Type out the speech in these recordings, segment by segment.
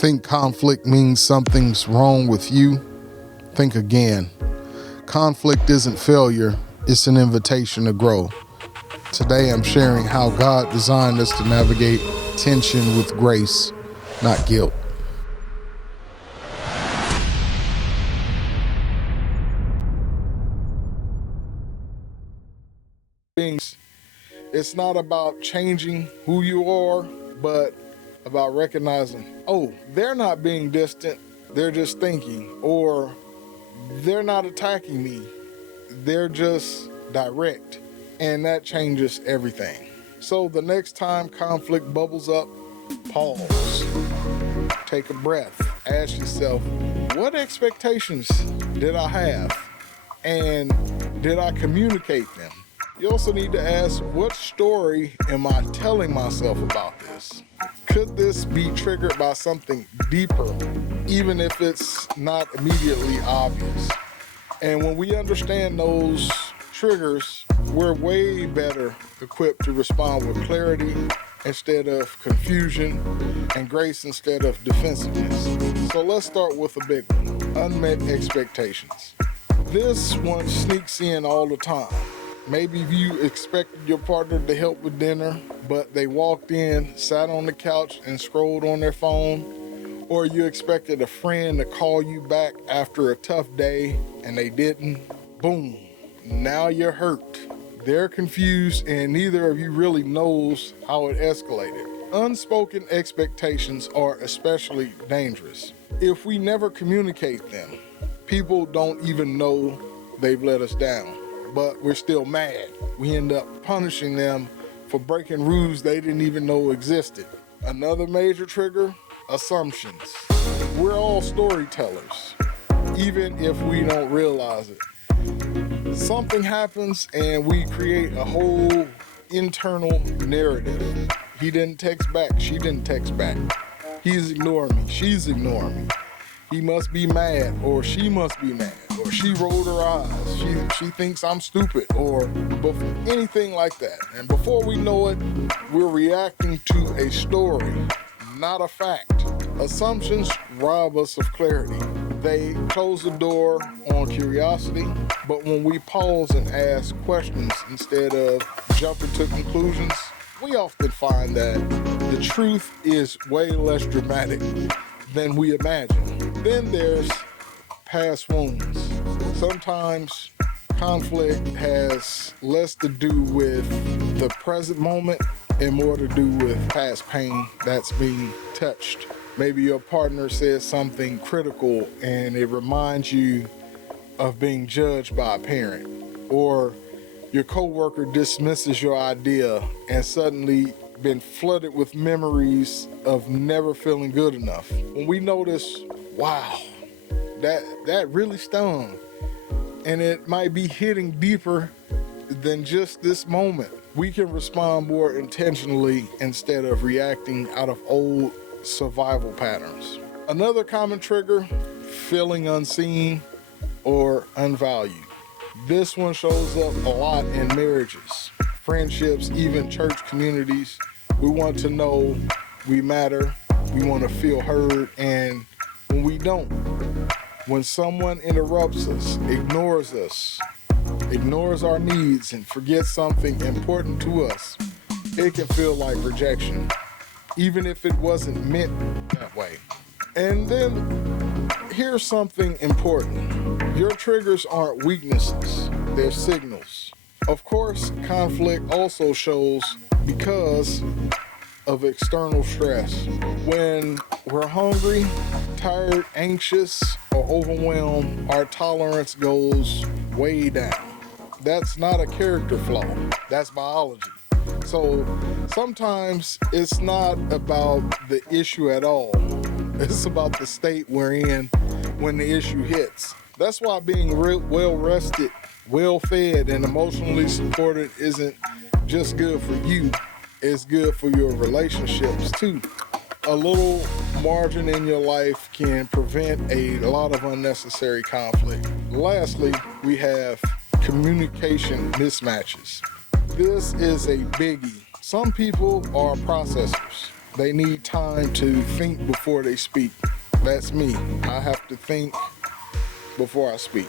Think conflict means something's wrong with you? Think again. Conflict isn't failure, it's an invitation to grow. Today I'm sharing how God designed us to navigate tension with grace, not guilt. It's not about changing who you are, but about recognizing, oh, they're not being distant, they're just thinking, or they're not attacking me, they're just direct. And that changes everything. So the next time conflict bubbles up, pause, take a breath, ask yourself, what expectations did I have? And did I communicate them? You also need to ask, what story am I telling myself about this? Could this be triggered by something deeper, even if it's not immediately obvious? And when we understand those triggers, we're way better equipped to respond with clarity instead of confusion and grace instead of defensiveness. So let's start with a big one, unmet expectations. This one sneaks in all the time. Maybe you expected your partner to help with dinner, but they walked in, sat on the couch, and scrolled on their phone. Or you expected a friend to call you back after a tough day, and they didn't. Boom. Now you're hurt. They're confused, and neither of you really knows how it escalated. Unspoken expectations are especially dangerous. If we never communicate them, people don't even know they've let us down. But we're still mad. We end up punishing them for breaking rules they didn't even know existed. Another major trigger, assumptions. We're all storytellers, even if we don't realize it. Something happens and we create a whole internal narrative. He didn't text back, she didn't text back. He's ignoring me, she's ignoring me. He must be mad, or she must be mad, or she rolled her eyes, she thinks I'm stupid, or anything like that. And before we know it, we're reacting to a story, not a fact. Assumptions rob us of clarity. They close the door on curiosity, but when we pause and ask questions instead of jumping to conclusions, we often find that the truth is way less dramatic than we imagine. Then there's past wounds. Sometimes conflict has less to do with the present moment and more to do with past pain that's being touched. Maybe your partner says something critical and it reminds you of being judged by a parent, or your coworker dismisses your idea and suddenly been flooded with memories of never feeling good enough. When we notice, wow, that really stung, and it might be hitting deeper than just this moment, we can respond more intentionally instead of reacting out of old survival patterns. Another common trigger, feeling unseen or unvalued. This one shows up a lot in marriages, friendships, even church communities. We want to know we matter, we want to feel heard, and when we don't, when someone interrupts us, ignores our needs, and forgets something important to us, it can feel like rejection, even if it wasn't meant that way. And then here's something important. Your triggers aren't weaknesses, they're signals. Of course, conflict also shows because of external stress. When we're hungry, tired, anxious, or overwhelmed, our tolerance goes way down. That's not a character flaw, that's biology. So sometimes it's not about the issue at all. It's about the state we're in when the issue hits. That's why being well rested, well fed, and emotionally supported isn't just good for you, it's good for your relationships too. A little margin in your life can prevent a lot of unnecessary conflict. Lastly, we have communication mismatches. This is a biggie. Some people are processors. they need time to think before they speak. That's me. I have to think before I speak.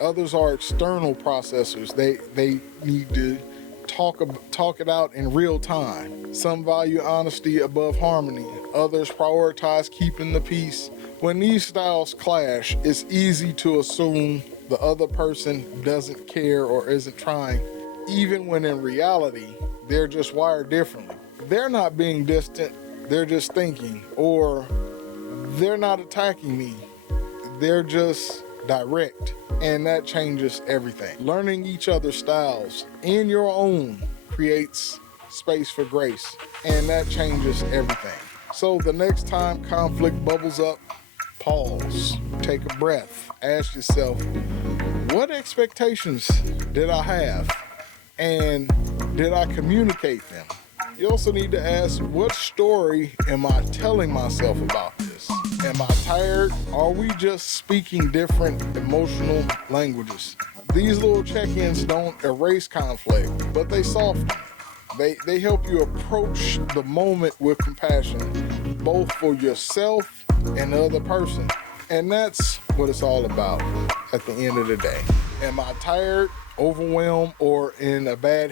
Others are external processors. They need to talk it out in real time. Some value honesty above harmony. Others prioritize keeping the peace. When these styles clash, it's easy to assume the other person doesn't care or isn't trying, even when in reality, they're just wired differently. They're not being distant, they're just thinking, or they're not attacking me, they're just direct. And that changes everything. Learning each other's styles in your own creates space for grace, and that changes everything. So the next time conflict bubbles up, pause, take a breath, ask yourself, what expectations did I have? And did I communicate them? You also need to ask, what story am I telling myself about this? Am I tired? Are we just speaking different emotional languages? These little check-ins don't erase conflict, but they soften it. They help you approach the moment with compassion, both for yourself and the other person. And that's what it's all about at the end of the day. Am I tired, overwhelmed, or in a bad